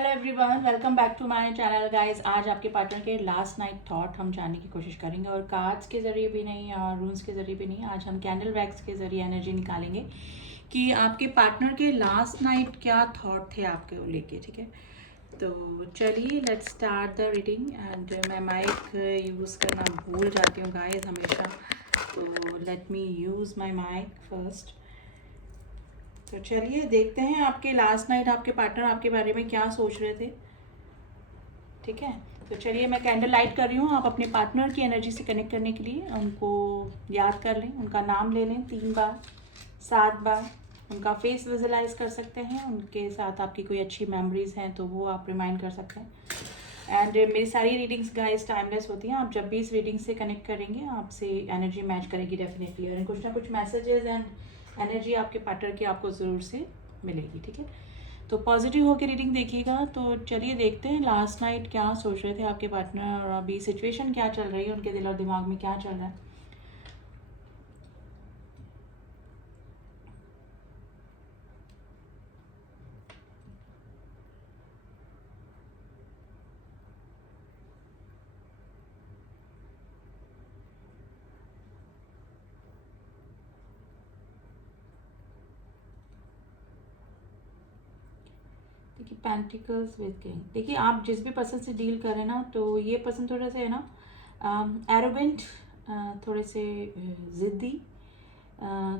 Hello everyone, welcome back to my channel guys. आज आपके partner के लास्ट नाइट थॉट हम जानने की कोशिश करेंगे और कार्ड्स के ज़रिए भी नहीं और रून्स के ज़रिए भी नहीं। आज हम कैंडल वैक्स के ज़रिए एनर्जी निकालेंगे कि आपके पार्टनर के लास्ट नाइट क्या थॉट थे आपके लेके। ठीक है, तो चलिए let's start the reading. And मैं माइक यूज़ करना भूल जाती हूँ गाइस हमेशा, तो let me use my mic first. तो चलिए देखते हैं आपके लास्ट नाइट आपके पार्टनर आपके बारे में क्या सोच रहे थे। ठीक है, तो चलिए मैं कैंडल लाइट कर रही हूँ। आप अपने पार्टनर की एनर्जी से कनेक्ट करने के लिए उनको याद कर लें, उनका नाम ले लें 3 बार 7 बार, उनका फेस विजुलाइज कर सकते हैं। उनके साथ आपकी कोई अच्छी मेमोरीज हैं तो वो आप रिमाइंड कर सकते हैं। एंड मेरी सारी रीडिंग्स गाइस टाइमलेस होती हैं। आप जब भी इस रीडिंग से कनेक्ट करेंगे आपसे एनर्जी मैच करेगी डेफिनेटली, और कुछ ना कुछ मैसेजेस एंड एनर्जी आपके पार्टनर की आपको ज़रूर से मिलेगी। ठीक है, तो पॉजिटिव होकर रीडिंग देखिएगा। तो चलिए देखते हैं लास्ट नाइट क्या सोच रहे थे आपके पार्टनर और अभी सिचुएशन क्या चल रही है, उनके दिल और दिमाग में क्या चल रहा है। देखिए पेंटिकल्स विद किंग। देखिए आप जिस भी पर्सन से डील करें ना, तो ये पर्सन थोड़ा सा है ना एरोगेंट, थोड़े से ज़िद्दी,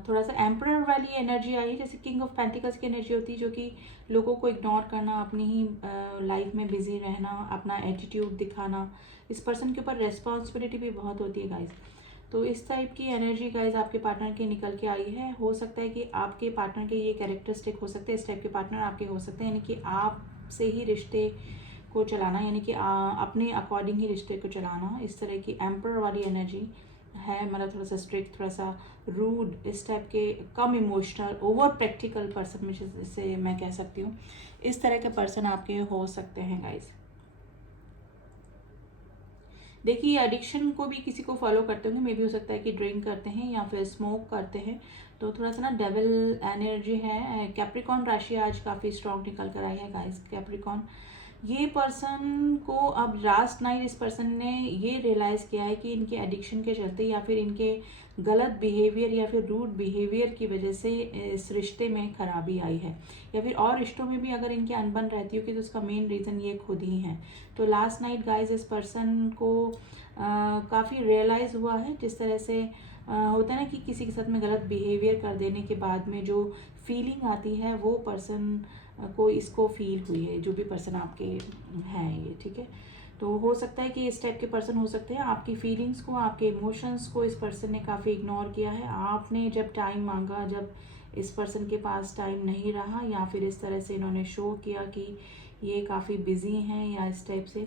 थोड़ा सा एम्परर वाली एनर्जी आई है। जैसे किंग ऑफ पेंटिकल्स की एनर्जी होती है जो कि लोगों को इग्नोर करना, अपनी ही लाइफ में बिजी रहना, अपना एटीट्यूड दिखाना। इस पर्सन के ऊपर रेस्पॉन्सिबिलिटी भी बहुत होती है गाइज। तो इस टाइप की एनर्जी गाइज आपके पार्टनर की निकल के आई है। हो सकता है कि आपके पार्टनर के ये कैरेक्टरिस्टिक हो सकते हैं, इस टाइप के पार्टनर आपके हो सकते हैं, यानी कि आप से ही रिश्ते को चलाना, यानी कि अपने अकॉर्डिंग ही रिश्ते को चलाना। इस तरह की एम्पर वाली एनर्जी है, मतलब थोड़ा सा स्ट्रिक्ट, थोड़ा सा रूड, इस टाइप के कम इमोशनल ओवर प्रैक्टिकल पर्सन में जिसे मैं कह सकती हूँ, इस तरह के पर्सन आपके हो सकते हैं गाइज। देखिए एडिक्शन को भी किसी को फॉलो करते होंगे, मे भी हो सकता है कि ड्रिंक करते हैं या फिर स्मोक करते हैं। तो थोड़ा सा ना डेविल एनर्जी है। कैप्रिकॉन राशि आज काफ़ी स्ट्रॉन्ग निकल कर आई है गाइस। कैप्रिकॉन, ये पर्सन को अब लास्ट नाइट इस पर्सन ने ये रियलाइज़ किया है कि इनके एडिक्शन के चलते या फिर इनके गलत बिहेवियर या फिर रूड बिहेवियर की वजह से इस रिश्ते में खराबी आई है, या फिर और रिश्तों में भी अगर इनकी अनबन रहती होगी तो उसका मेन रीज़न ये खुद ही है। तो लास्ट नाइट गाइज इस पर्सन को काफ़ी रियलाइज़ हुआ है। जिस तरह से होता है ना कि किसी के साथ में गलत बिहेवियर कर देने के बाद में जो फीलिंग आती है वो पर्सन को इसको फील हुई है, जो भी पर्सन आपके हैं ये। ठीक है, तो हो सकता है कि इस टाइप के पर्सन हो सकते हैं। आपकी फीलिंग्स को, आपके इमोशंस को इस पर्सन ने काफ़ी इग्नोर किया है। आपने जब टाइम मांगा, जब इस पर्सन के पास टाइम नहीं रहा, या फिर इस तरह से इन्होंने शो किया कि ये काफ़ी बिजी हैं या इस टाइप से,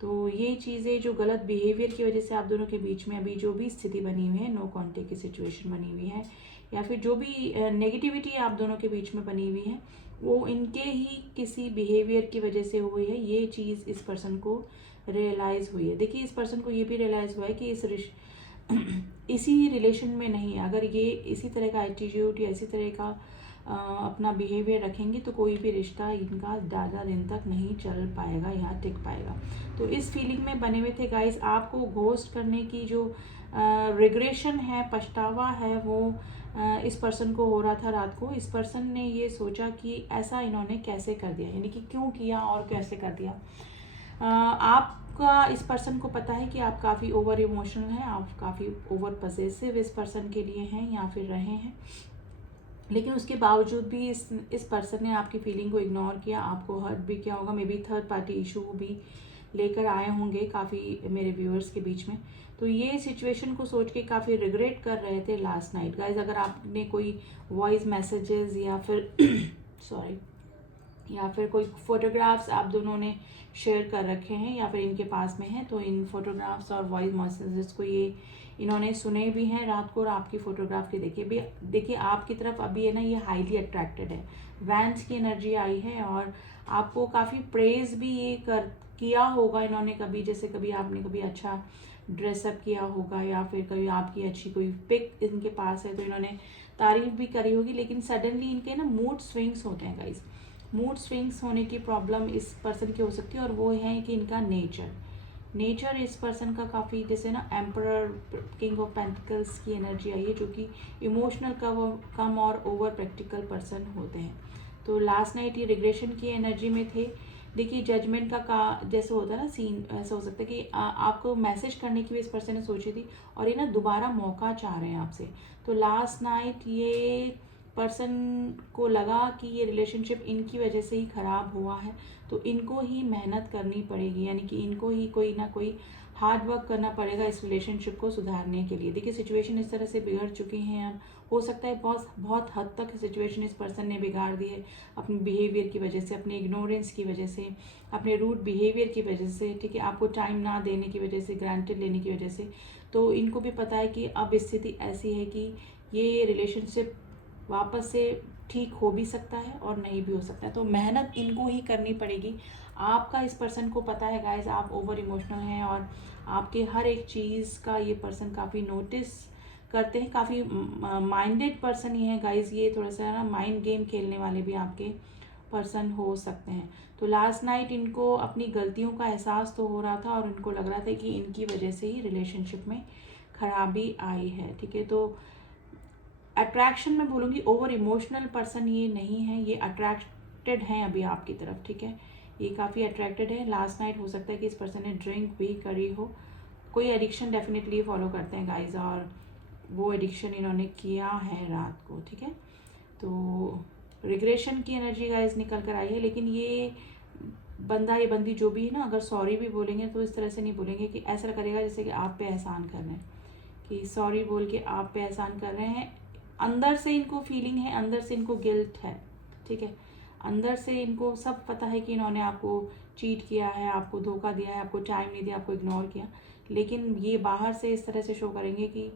तो ये चीज़ें जो गलत बिहेवियर की वजह से आप दोनों के बीच में अभी जो भी स्थिति बनी हुई है, नो कॉन्टेक्ट की सिचुएशन बनी हुई है, या फिर जो भी नेगेटिविटी आप दोनों के बीच में बनी हुई है, वो इनके ही किसी बिहेवियर की वजह से हुई है। ये चीज़ इस पर्सन को रियलाइज़ हुई है। देखिए इस पर्सन को ये भी रियलाइज़ हुआ है कि इसी रिलेशन में नहीं है, अगर ये इसी तरह का एटीट्यूड या इसी तरह का अपना बिहेवियर रखेंगे तो कोई भी रिश्ता इनका ज़्यादा दिन तक नहीं चल पाएगा या टिक पाएगा। तो इस फीलिंग में बने हुए थे गाइस। आपको घोस्ट करने की जो रिग्रेशन है, पछतावा है, वो इस पर्सन को हो रहा था रात को। इस पर्सन ने ये सोचा कि ऐसा इन्होंने कैसे कर दिया, यानी कि क्यों किया और कैसे कर दिया। आपका इस पर्सन को पता है कि आप काफ़ी ओवर इमोशनल हैं, आप काफ़ी ओवर पजेसिव इस पर्सन के लिए हैं या फिर रहे हैं, लेकिन उसके बावजूद भी इस पर्सन ने आपकी फीलिंग को इग्नोर किया, आपको हर्ट भी किया होगा। May be third party issue भी लेकर आए होंगे काफ़ी मेरे व्यूअर्स के बीच में। तो ये सिचुएशन को सोच के काफ़ी रिग्रेट कर रहे थे लास्ट नाइट गाइज। अगर आपने कोई वॉइस मैसेजेस या फिर सॉरी या फिर कोई फोटोग्राफ्स आप दोनों ने शेयर कर रखे हैं या फिर इनके पास में हैं, तो इन फोटोग्राफ्स और वॉइस मैसेजेस को ये इन्होंने सुने भी हैं रात को, और आपकी फोटोग्राफ के देखिए आपकी तरफ अभी है ना ये हाईली अट्रैक्टेड है। वैंस की एनर्जी आई है और आपको काफ़ी प्रेज भी ये किया होगा इन्होंने कभी, जैसे कभी आपने कभी अच्छा ड्रेसअप किया होगा या फिर कभी आपकी अच्छी कोई पिक इनके पास है तो इन्होंने तारीफ भी करी होगी। लेकिन सडनली इनके ना मूड स्विंग्स होते हैं गाइज। मूड स्विंग्स होने की प्रॉब्लम इस पर्सन की हो सकती है, और वो है कि इनका नेचर इस पर्सन का काफ़ी, जैसे ना एम्परर, किंग ऑफ पेंटिकल्स की एनर्जी आई है, जो कि इमोशनल कम और ओवर प्रैक्टिकल पर्सन होते हैं। तो लास्ट नाइट ये रिग्रेशन की एनर्जी में थे। देखिए जजमेंट का जैसे होता है ना सीन, ऐसा हो सकता है कि आपको मैसेज करने की भी इस पर्सन ने सोची थी, और ये ना दोबारा मौका चाह रहे हैं आपसे। तो लास्ट नाइट ये पर्सन को लगा कि ये रिलेशनशिप इनकी वजह से ही ख़राब हुआ है, तो इनको ही मेहनत करनी पड़ेगी, यानी कि इनको ही कोई ना कोई हार्ड वर्क करना पड़ेगा इस रिलेशनशिप को सुधारने के लिए। देखिए सिचुएशन इस तरह से बिगड़ चुकी हैं, अब हो सकता है बहुत बहुत हद तक सिचुएशन इस पर्सन ने बिगाड़ दी है अपने बिहेवियर की वजह से, अपने इग्नोरेंस की वजह से, अपने रूड बिहेवियर की वजह से, ठीक है, आपको टाइम ना देने की वजह से, ग्रांटेड लेने की वजह से। तो इनको भी पता है कि अब स्थिति ऐसी है कि ये रिलेशनशिप वापस से ठीक हो भी सकता है और नहीं भी हो सकता है, तो मेहनत इनको ही करनी पड़ेगी। आपका इस पर्सन को पता है गाइस, आप ओवर इमोशनल हैं, और आपके हर एक चीज़ का ये पर्सन काफ़ी नोटिस करते हैं, काफ़ी माइंडेड पर्सन ही है गाइस। ये थोड़ा सा ना माइंड गेम खेलने वाले भी आपके पर्सन हो सकते हैं। तो लास्ट नाइट इनको अपनी गलतियों का एहसास तो हो रहा था, और इनको लग रहा था कि इनकी वजह से ही रिलेशनशिप में खराबी आई है, ठीक है। तो अट्रैक्शन मैं बोलूँगी, ओवर इमोशनल पर्सन ये नहीं है, ये अट्रैक्टेड हैं अभी आपकी तरफ, ठीक है, ये काफ़ी अट्रैक्टेड है। लास्ट नाइट हो सकता है कि इस पर्सन ने ड्रिंक भी करी हो, कोई एडिक्शन डेफिनेटली फॉलो करते हैं गाइज, और वो एडिक्शन इन्होंने किया है रात को, ठीक है। तो रिग्रेशन की एनर्जी गाइज निकल कर आई है, लेकिन ये बंदा या बंदी जो भी है ना, अगर सॉरी भी बोलेंगे तो इस तरह से नहीं बोलेंगे कि ऐसा करेगा जैसे कि आप पे एहसान कर रहे हैं, कि सॉरी बोल के आप पे एहसान कर रहे हैं। अंदर से इनको फीलिंग है, अंदर से इनको गिल्ट है, ठीक है, अंदर से इनको सब पता है कि इन्होंने आपको चीट किया है, आपको धोखा दिया है, आपको टाइम नहीं दिया, आपको इग्नोर किया, लेकिन ये बाहर से इस तरह से शो करेंगे कि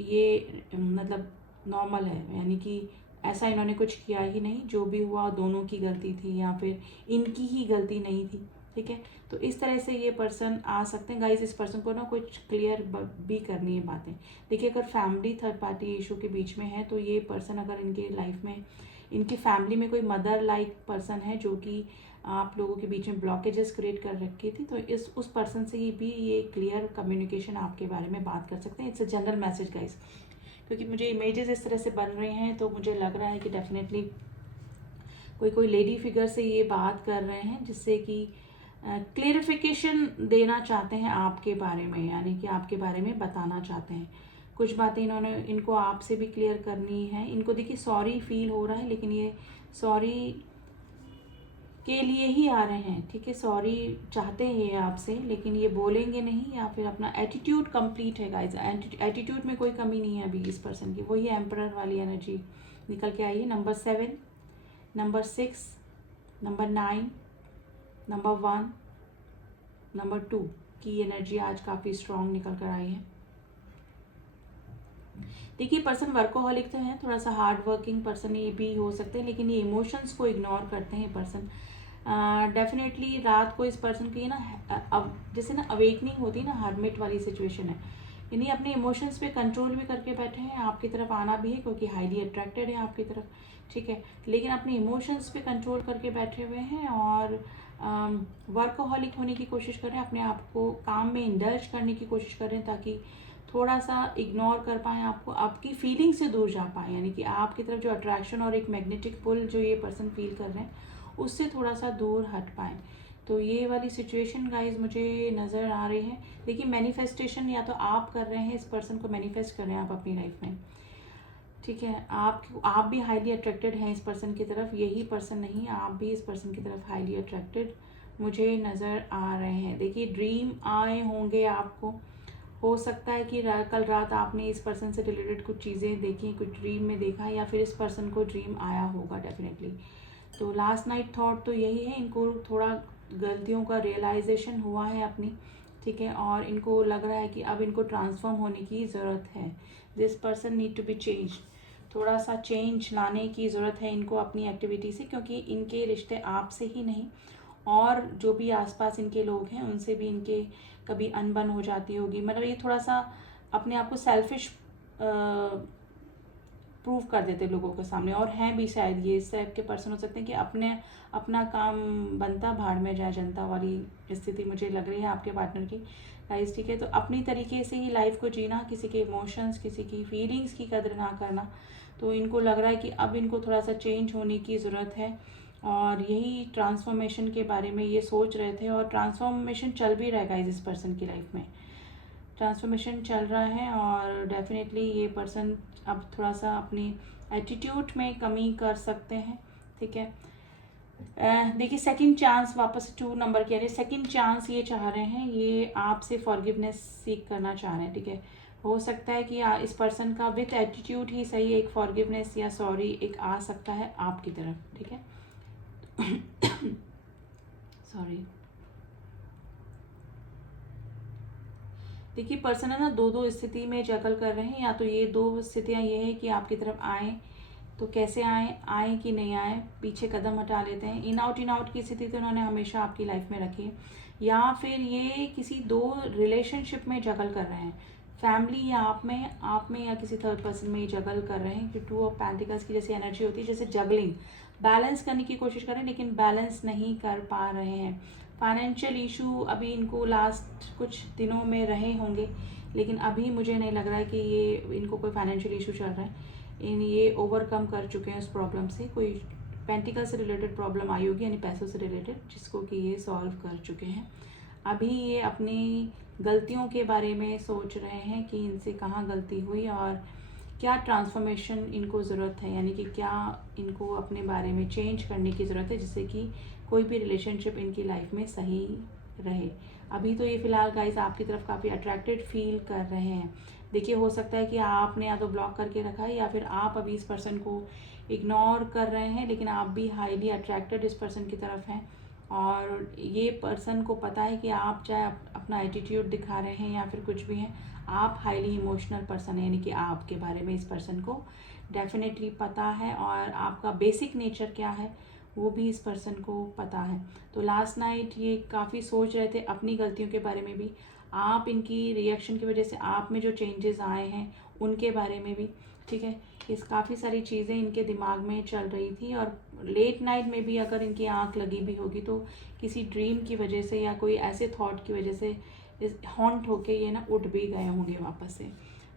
ये मतलब नॉर्मल है, यानी कि ऐसा इन्होंने कुछ किया ही नहीं, जो भी हुआ दोनों की गलती थी या फिर इनकी ही गलती नहीं थी, ठीक है। तो इस तरह से ये पर्सन आ सकते हैं गाइस। इस पर्सन को ना कुछ क्लियर भी करनी है बातें। देखिए अगर फैमिली थर्ड पार्टी इशू के बीच में है, तो ये पर्सन अगर इनके लाइफ में, इनकी फैमिली में कोई मदर लाइक पर्सन है जो कि आप लोगों के बीच में ब्लॉकेजेस क्रिएट कर रखी थी, तो इस उस पर्सन से ये क्लियर कम्युनिकेशन आपके बारे में बात कर सकते हैं। It's a general message guys, क्योंकि मुझे इमेजेस इस तरह से बन रहे हैं, तो मुझे लग रहा है कि डेफिनेटली कोई लेडी फिगर से ये बात कर रहे हैं, जिससे कि क्लेरिफिकेशन देना चाहते हैं आपके बारे में, यानी कि आपके बारे में बताना चाहते हैं। कुछ बातें इनको आपसे भी क्लियर करनी है। इनको देखिए सॉरी फील हो रहा है, लेकिन ये सॉरी के लिए ही आ रहे हैं, ठीक है, सॉरी चाहते हैं ये आपसे, लेकिन ये बोलेंगे नहीं, या फिर अपना एटीट्यूड कंप्लीट है गाइज, एटीट्यूड में कोई कमी नहीं है अभी इस पर्सन की, वही एम्परर वाली एनर्जी निकल के आई है। Number 7, number 6, number 9, number 1, number 2 की एनर्जी आज काफ़ी स्ट्रॉन्ग निकल कर आई है। देखिए पर्सन वर्कोहॉलिक तो है, थोड़ा सा हार्ड वर्किंग पर्सन ये भी हो सकते हैं, लेकिन ये इमोशंस को इग्नोर करते हैं पर्सन। डेफिनेटली रात को इस पर्सन की ना अब जैसे ना अवेकनिंग होती है ना, हर्मिट वाली सिचुएशन है, यानी अपने इमोशंस पे कंट्रोल भी करके बैठे हैं, आपकी तरफ आना भी है क्योंकि हाईली अट्रैक्टेड है आपकी तरफ, ठीक है, लेकिन अपने इमोशंस पे कंट्रोल करके बैठे हुए हैं, और वर्कोहॉलिक होने की कोशिश कर रहे हैं, अपने आप को काम में इंडल्ज करने की कोशिश कर रहे हैं, ताकि थोड़ा सा इग्नोर कर पाएँ आपको, आपकी फीलिंग से दूर जा पाएँ, यानी कि आपकी तरफ जो अट्रैक्शन और एक मैग्नेटिक पुल जो ये पर्सन फील कर रहे हैं, उससे थोड़ा सा दूर हट पाएँ। तो ये वाली सिचुएशन गाइज मुझे नज़र आ रही है। देखिए मैनिफेस्टेशन या तो आप कर रहे हैं, इस पर्सन को मैनिफेस्ट कर रहे हैं आप अपनी लाइफ में, ठीक है, आप भी हाईली अट्रैक्टेड हैं इस पर्सन की तरफ, यही पर्सन नहीं, आप भी इस पर्सन की तरफ हाईली अट्रैक्टेड मुझे नज़र आ रहे हैं। देखिए ड्रीम आए होंगे आपको, हो सकता है कि कल रात आपने इस पर्सन से रिलेटेड कुछ चीज़ें देखी, कुछ ड्रीम में देखा, या फिर इस पर्सन को ड्रीम आया होगा डेफिनेटली। तो लास्ट नाइट थॉट तो यही है, इनको थोड़ा गलतियों का रियलाइजेशन हुआ है अपनी, ठीक है, और इनको लग रहा है कि अब इनको ट्रांसफॉर्म होने की ज़रूरत है। This person need to be change, थोड़ा सा चेंज लाने की ज़रूरत है इनको अपनी एक्टिविटी से, क्योंकि इनके रिश्ते आपसे ही नहीं और जो भी आसपास इनके लोग हैं उनसे भी इनके कभी अनबन हो जाती होगी, मतलब ये थोड़ा सा अपने आप को सेल्फिश प्रूव कर देते लोगों के सामने, और हैं भी शायद ये इस टाइप के पर्सन हो सकते हैं कि अपना काम बनता भाड़ में जाए जनता वाली स्थिति मुझे लग रही है आपके पार्टनर की गाइस। ठीक है, तो अपनी तरीके से ही लाइफ को जीना, किसी के इमोशंस, किसी की फीलिंग्स की कदर ना करना। तो इनको लग रहा है कि अब इनको थोड़ा सा चेंज होने की ज़रूरत है, और यही ट्रांसफॉर्मेशन के बारे में ये सोच रहे थे, और ट्रांसफॉर्मेशन चल भी रहा है गाइस इस पर्सन की लाइफ में, ट्रांसफॉर्मेशन चल रहा है। और डेफिनेटली ये पर्सन अब थोड़ा सा अपनी एटीट्यूड में कमी कर सकते हैं। ठीक है, देखिए सेकंड चांस, वापस 2 नंबर के, यानी सेकंड चांस ये चाह रहे हैं, ये आपसे फॉरगिवनेस सीख करना चाह रहे हैं। ठीक है, हो सकता है कि इस पर्सन का विथ एटीट्यूड ही सही एक फॉरगिवनेस या सॉरी एक आ सकता है आपकी तरफ। ठीक है सॉरी, देखिए पर्सन है ना दो स्थिति में जगल कर रहे हैं, या तो ये 2 स्थितियां ये है कि आपकी तरफ आए तो कैसे आए कि नहीं आए, पीछे कदम हटा लेते हैं। इन आउट की स्थिति तो उन्होंने हमेशा आपकी लाइफ में रखी है, या फिर ये किसी 2 रिलेशनशिप में जगल कर रहे हैं, फैमिली या आप में या किसी थर्ड पर्सन में जगल कर रहे हैं। कि 2 ऑफ पेंटिकल्स की जैसी एनर्जी होती है, जैसे जगलिंग, बैलेंस करने की कोशिश कर रहे हैं लेकिन बैलेंस नहीं कर पा रहे हैं। फाइनेंशियल इशू अभी इनको लास्ट कुछ दिनों में रहे होंगे, लेकिन अभी मुझे नहीं लग रहा है कि ये इनको कोई फाइनेंशियल इशू चल रहा है, ये ओवरकम कर चुके हैं उस प्रॉब्लम से। कोई पेंटिकल से रिलेटेड प्रॉब्लम आई होगी, यानी पैसों से रिलेटेड, जिसको कि ये सॉल्व कर चुके हैं। अभी ये अपनी गलतियों के बारे में सोच रहे हैं कि इनसे कहाँ गलती हुई और क्या ट्रांसफॉर्मेशन इनको ज़रूरत है, यानी कि क्या इनको अपने बारे में चेंज करने की ज़रूरत है, जिससे कि कोई भी रिलेशनशिप इनकी लाइफ में सही रहे। अभी तो ये फिलहाल गाइस आपकी तरफ काफ़ी अट्रैक्टेड फील कर रहे हैं। देखिए हो सकता है कि आपने या तो ब्लॉक करके रखा है, या फिर आप अभी इस पर्सन को इग्नोर कर रहे हैं, लेकिन आप भी हाईली अट्रैक्टेड इस पर्सन की तरफ हैं। और ये पर्सन को पता है कि आप चाहे अपना एटीट्यूड दिखा रहे हैं या फिर कुछ भी हैं, आप हाईली इमोशनल पर्सन है, यानी कि आपके बारे में इस पर्सन को डेफिनेटली पता है, और आपका बेसिक नेचर क्या है वो भी इस पर्सन को पता है। तो लास्ट नाइट ये काफ़ी सोच रहे थे अपनी गलतियों के बारे में भी, आप इनकी रिएक्शन की वजह से आप में जो चेंजेस आए हैं उनके बारे में भी। ठीक है, इस काफ़ी सारी चीज़ें इनके दिमाग में चल रही थी, और लेट नाइट में भी अगर इनकी आंख लगी भी होगी तो किसी ड्रीम की वजह से या कोई ऐसे थॉट की वजह से इस हॉन्ट होके ये ना उठ भी गए होंगे वापस से।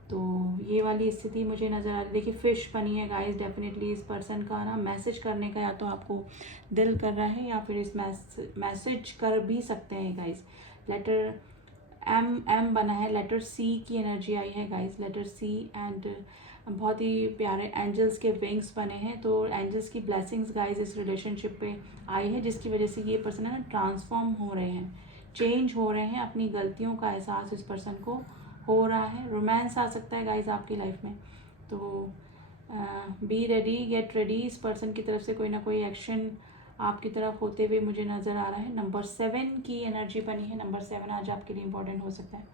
तो ये वाली स्थिति मुझे नज़र आ रही है। देखिए फिश बनी है गाइस, डेफिनेटली इस पर्सन का ना मैसेज करने का या तो आपको दिल कर रहा है, या फिर इस मैसेज कर भी सकते हैं गाइस। लेटर एम बना है, लेटर सी की एनर्जी आई है गाइस, लेटर सी, एंड बहुत ही प्यारे एंजल्स के विंग्स बने हैं। तो एंजल्स की ब्लेसिंग्स गाइस इस रिलेशनशिप पे आई है, जिसकी वजह से ये पर्सन है ना ट्रांसफॉर्म हो रहे हैं, चेंज हो रहे हैं, अपनी गलतियों का एहसास इस पर्सन को हो रहा है। रोमांस आ सकता है गाइस आपकी लाइफ में, तो बी रेडी, गेट रेडी। इस पर्सन की तरफ से कोई ना कोई एक्शन आपकी तरफ होते हुए मुझे नज़र आ रहा है। नंबर 7 की एनर्जी बनी है, नंबर 7 आज आपके लिए इम्पोर्टेंट हो सकता है।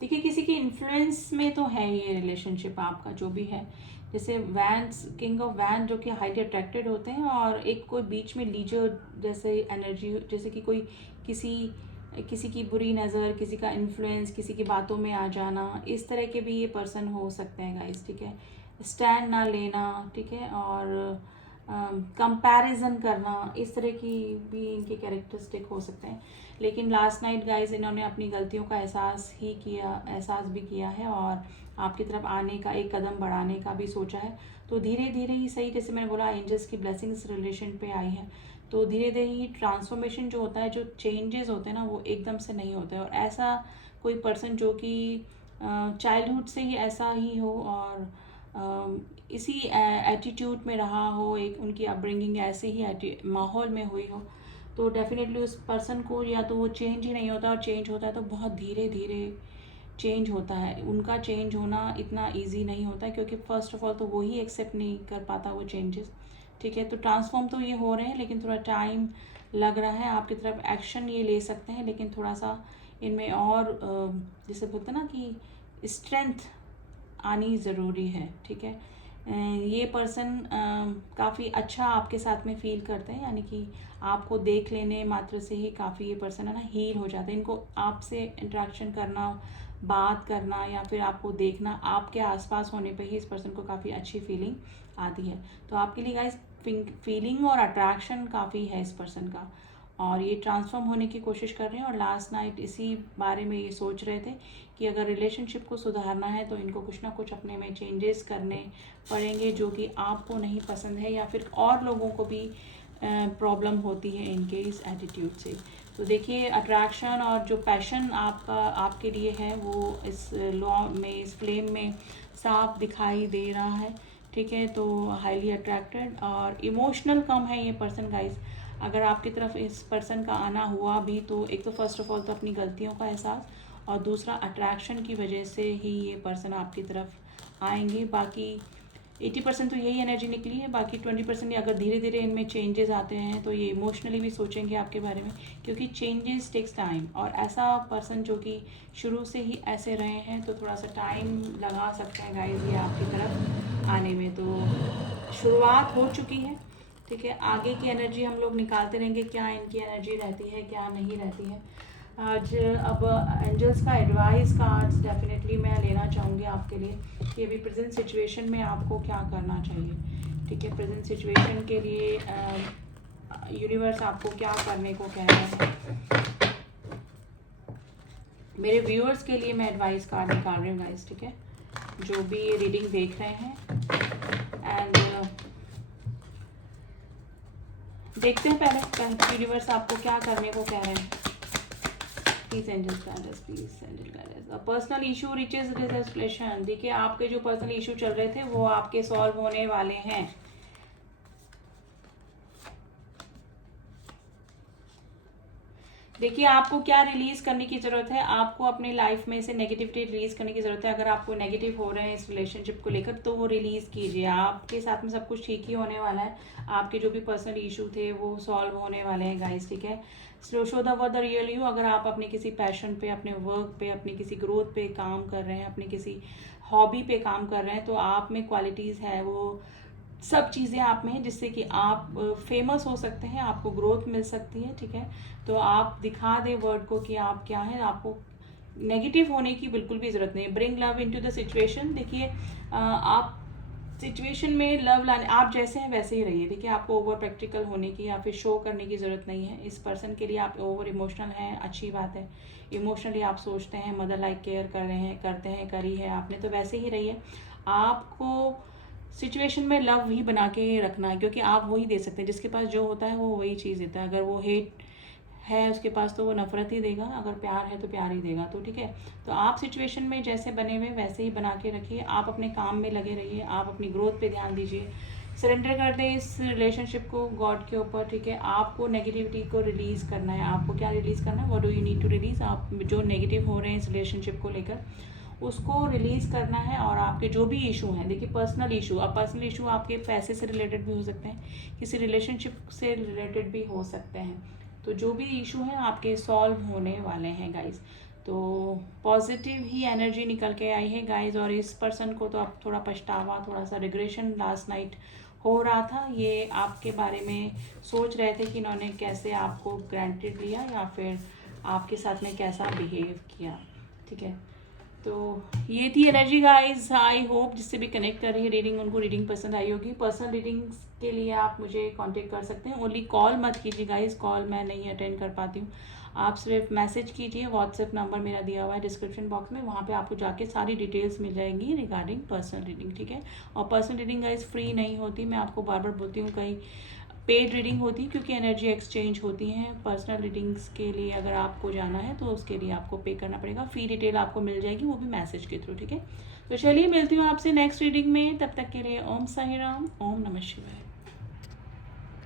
देखिए किसी के इन्फ्लुएंस में तो है ये रिलेशनशिप आपका जो भी है, जैसे वैंस, किंग ऑफ वैन जो कि हाईली अट्रैक्टेड होते हैं, और एक कोई बीच में लीजर जैसे एनर्जी, जैसे कि कोई किसी की बुरी नज़र, किसी का इन्फ्लुएंस, किसी की बातों में आ जाना, इस तरह के भी ये पर्सन हो सकते हैं गाइस। ठीक है, स्टैंड ना लेना, ठीक है, और कंपैरिजन करना, इस तरह की भी इनके कैरेक्टरिस्टिक हो सकते हैं। लेकिन लास्ट नाइट गाइस इन्होंने अपनी गलतियों का एहसास भी किया है, और आपकी तरफ आने का, एक कदम बढ़ाने का भी सोचा है। तो धीरे धीरे ही सही, जैसे मैंने बोला एंजल्स की ब्लेसिंग्स रिलेशन पे आई है, तो धीरे धीरे ही ट्रांसफॉर्मेशन जो होता है, जो चेंजेस होते हैं ना, वो एकदम से नहीं होते। और ऐसा कोई पर्सन जो कि चाइल्डहुड से ही ऐसा ही हो, और इसी एटीट्यूड में रहा हो, एक उनकी अपब्रिंगिंग ऐसे ही माहौल में हुई हो, तो डेफिनेटली उस पर्सन को या तो वो चेंज ही नहीं होता, और चेंज होता है तो बहुत धीरे धीरे चेंज होता है। उनका चेंज होना इतना इजी नहीं होता, क्योंकि फर्स्ट ऑफ ऑल तो वो ही एक्सेप्ट नहीं कर पाता वो चेंजेस। ठीक है, तो ट्रांसफॉर्म तो ये हो रहे हैं, लेकिन थोड़ा टाइम लग रहा है। आपकी तरफ एक्शन ये ले सकते हैं, लेकिन थोड़ा सा इनमें और जैसे बोलते हैं ना कि स्ट्रेंथ आनी ज़रूरी है। ठीक है, ये पर्सन काफ़ी अच्छा आपके साथ में फील करते हैं, यानी कि आपको देख लेने मात्र से ही काफ़ी ये पर्सन है ना हील हो जाता है। इनको आपसे इंटरेक्शन करना, बात करना या फिर आपको देखना, आपके आसपास होने पे ही इस पर्सन को काफ़ी अच्छी फीलिंग आती है। तो आपके लिए गाइस फीलिंग और अट्रैक्शन काफ़ी है इस पर्सन का, और ये ट्रांसफॉर्म होने की कोशिश कर रहे हैं। और लास्ट नाइट इसी बारे में ये सोच रहे थे कि अगर रिलेशनशिप को सुधारना है तो इनको कुछ ना कुछ अपने में चेंजेस करने पड़ेंगे, जो कि आपको नहीं पसंद है या फिर और लोगों को भी प्रॉब्लम होती है इनके इस एटीट्यूड से। तो देखिए अट्रैक्शन और जो पैशन आपका आपके लिए है वो इस लॉ में, इस फ्लेम में साफ दिखाई दे रहा है, ठीक है। तो हाईली अट्रैक्टेड और इमोशनल कम है ये पर्सन गाइस। अगर आपकी तरफ इस पर्सन का आना हुआ भी तो एक तो फर्स्ट ऑफ ऑल तो अपनी गलतियों का एहसास, और दूसरा अट्रैक्शन की वजह से ही ये पर्सन आपकी तरफ आएंगे। बाकी 80% तो यही एनर्जी निकली है, बाकी 20% अगर धीरे धीरे इनमें चेंजेस आते हैं तो ये इमोशनली भी सोचेंगे आपके बारे में, क्योंकि चेंजेस टेक्स टाइम। और ऐसा पर्सन जो कि शुरू से ही ऐसे रहे हैं तो थोड़ा सा टाइम लगा सकते हैं गाइस ये आपकी तरफ आने में। तो शुरुआत हो चुकी है, ठीक है। आगे की एनर्जी हम लोग निकालते रहेंगे, क्या इनकी एनर्जी रहती है क्या नहीं रहती है। आज अब एंजल्स का एडवाइस कार्ड्स डेफिनेटली मैं लेना चाहूँगी आपके लिए कि अभी प्रेजेंट सिचुएशन में आपको क्या करना चाहिए, ठीक है। प्रेजेंट सिचुएशन के लिए यूनिवर्स आपको क्या करने को कह रहे हैं। मेरे व्यूअर्स के लिए मैं एडवाइस कार्ड निकाल रही हूँ गाइस, ठीक है, जो भी ये रीडिंग देख रहे हैं। एंड देखते हैं पहले यूनिवर्स आपको क्या करने को कह रहे हैं। Please angel guidance, please angel guidance. Personal issue reaches resolution. देखिए आपके जो पर्सनल इशू चल रहे थे वो आपके सॉल्व होने वाले हैं। देखिए आपको क्या रिलीज करने की जरूरत है, आपको अपने लाइफ में से नेगेटिविटी रिलीज करने की जरूरत है। अगर आपको नेगेटिव हो रहे हैं इस रिलेशनशिप को लेकर तो वो रिलीज कीजिए। आपके साथ में सब कुछ ठीक ही होने वाला है। आपके जो भी पर्सनल इशू थे वो सॉल्व होने वाले हैं गाइस, ठीक है। Show the word the real you. अगर आप अपने किसी पैशन पे, अपने वर्क पे, अपने किसी ग्रोथ पे काम कर रहे हैं, अपने किसी हॉबी पे काम कर रहे हैं, तो आप में क्वालिटीज़ है, वो सब चीज़ें आप में हैं जिससे कि आप फेमस हो सकते हैं, आपको ग्रोथ मिल सकती है, ठीक है। तो आप दिखा दें वर्ड को कि आप क्या है। आपको नेगेटिव होने की बिल्कुल भी ज़रूरत नहीं है। Bring love into the situation. देखिए आप सिचुएशन में लव लाने, आप जैसे हैं वैसे ही रहिए, देखिए आपको ओवर प्रैक्टिकल होने की या फिर शो करने की ज़रूरत नहीं है। इस पर्सन के लिए आप ओवर इमोशनल हैं, अच्छी बात है। इमोशनली आप सोचते हैं, मदर लाइक केयर कर रहे हैं, करते हैं, करी है आपने, तो वैसे ही रहिए। आपको सिचुएशन में लव ही बना के रखना है, क्योंकि आप वही दे सकते हैं। जिसके पास जो होता है वो वही चीज़ देता है। अगर वो हेट है उसके पास तो वो नफरत ही देगा, अगर प्यार है तो प्यार ही देगा। तो ठीक है, तो आप सिचुएशन में जैसे बने हुए वैसे ही बना के रखिए। आप अपने काम में लगे रहिए, आप अपनी ग्रोथ पे ध्यान दीजिए। सरेंडर कर दें इस रिलेशनशिप को गॉड के ऊपर, ठीक है। आपको नेगेटिविटी को रिलीज़ करना है। आपको क्या रिलीज़ करना है, what do you need to release. आप जो नेगेटिव हो रहे हैं इस रिलेशनशिप को लेकर उसको रिलीज़ करना है। और आपके जो भी इशू हैं, देखिए पर्सनल इशू, अब पर्सनल इशू आपके पैसे से रिलेटेड भी हो सकते हैं, किसी रिलेशनशिप से रिलेटेड भी हो सकते हैं। तो जो भी इशू हैं आपके सॉल्व होने वाले हैं गाइज। तो पॉजिटिव ही एनर्जी निकल के आई है गाइज। और इस पर्सन को तो अब थोड़ा पछतावा, थोड़ा सा रिग्रेशन लास्ट नाइट हो रहा था। ये आपके बारे में सोच रहे थे कि इन्होंने कैसे आपको ग्रांटेड लिया या फिर आपके साथ में कैसा बिहेव किया, ठीक है। तो ये थी एनर्जी गाइज। आई होप जिससे भी कनेक्ट कर रही है रीडिंग उनको रीडिंग पसंद आई होगी। पर्सनल रीडिंग्स के लिए आप मुझे कांटेक्ट कर सकते हैं। ओनली कॉल मत कीजिए गाइज, कॉल मैं नहीं अटेंड कर पाती हूँ। आप सिर्फ मैसेज कीजिए। व्हाट्सएप नंबर मेरा दिया हुआ है डिस्क्रिप्शन बॉक्स में, वहाँ पे आपको जाके सारी डिटेल्स मिल जाएंगी रिगार्डिंग पर्सनल रीडिंग, ठीक है। और पर्सनल रीडिंग गाइज फ्री नहीं होती, मैं आपको बार बार बोलती हूँ। कहीं पेड रीडिंग होती है क्योंकि एनर्जी एक्सचेंज होती हैं। पर्सनल रीडिंग्स के लिए अगर आपको जाना है तो उसके लिए आपको पे करना पड़ेगा। फी डिटेल आपको मिल जाएगी, वो भी मैसेज के थ्रू, ठीक है। तो चलिए मिलती हूँ आपसे नेक्स्ट रीडिंग में, तब तक के लिए ओम साई राम, ओम नमः शिवाय।